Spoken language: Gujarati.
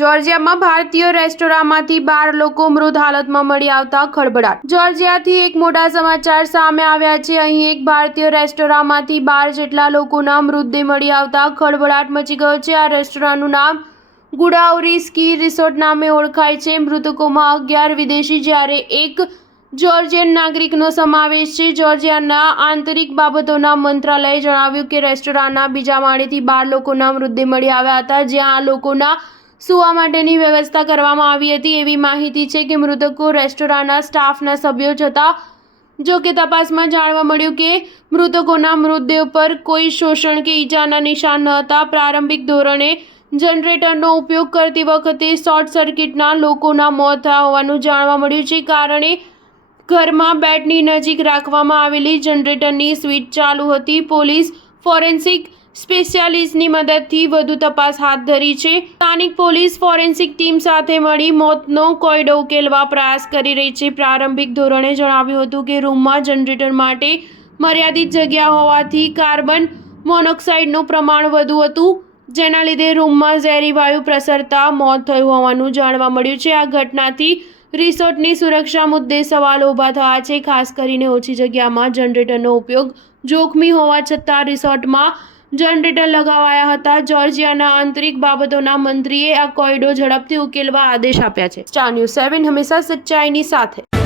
જોર્જિયામાં ભારતીય રેસ્ટોરાંમાંથી 12 લોકો મૃત હાલતમાં મળી આવતા ખળભળાટ। જોર્જિયાથી એક મોટા સમાચાર સામે આવ્યા છે। અહીં એક ભારતીય રેસ્ટોરાંમાંથી 12 જેટલા લોકોના મૃતદેહ મળી આવતા ખળભળાટ મચી ગયો છે। આ રેસ્ટોરાંનું નામ ગુડાઉરી સ્કી રિસોર્ટ નામે ઓળખાય છે। મૃતકોમાં 11 વિદેશી જ્યારે એક જોર્જિયન નાગરિકનો સમાવેશ છે। જોર્જિયાના આંતરિક બાબતોના મંત્રાલયે જણાવ્યું કે રેસ્ટોરાંના બીજા માળેથી 12 લોકોના મૃતદેહ મળી આવ્યા હતા, જ્યાં આ લોકોના સુવા માટેની વ્યવસ્થા કરવામાં આવી હતી। એવી માહિતી છે કે મૃતકો રેસ્ટોરાંના સ્ટાફના સભ્યો હતા। જો કે તપાસમાં જાણવા મળ્યું કે મૃતકોના મૃતદેહ પર કોઈ શોષણ કે ઈજાના નિશાન ન હતા। પ્રારંભિક ધોરણે જનરેટરનો ઉપયોગ કરતી વખતે શોર્ટ સર્કિટના લોકોના મોત થયા હોવાનું જાણવા મળ્યું છે। કારણે ઘરમાં બેડની નજીક રાખવામાં આવેલી જનરેટરની સ્વિચ ચાલુ હતી। પોલીસ ફોરેન્સિક સ્પેશિયાલિસ્ટની મદદથી વધુ તપાસ હાથ ધરી છે। સ્થાનિક પોલીસ ફોરેન્સિક ટીમ સાથે મળી મોતનો કોયડો ઉકેલવા પ્રયાસ કરી રહી છે। પ્રારંભિક ધોરણે જણાવ્યું હતું કે રૂમમાં જનરેટર માટે મર્યાદિત જગ્યા હોવાથી કાર્બન મોનોક્સાઇડનું પ્રમાણ વધુ હતું, જેના લીધે રૂમમાં ઝેરી વાયુ પ્રસરતા મોત થયું હોવાનું જાણવા મળ્યું છે। આ ઘટનાથી રિસોર્ટની સુરક્ષા મુદ્દે સવાલો ઊભા થયા છે, ખાસ કરીને ઓછી જગ્યામાં જનરેટરનો ઉપયોગ જોખમી હોવા છતાં રિસોર્ટમાં જનરેટર લગાવાયા હતા। જોર્જિયાના આંતરિક બાબતોના મંત્રીએ આ કોયડો ઝડપથી ઉકેલવા આદેશ આપ્યા છે। સ્ટાર ન્યૂઝ 7 હંમેશા સચ્ચાઈની સાથે।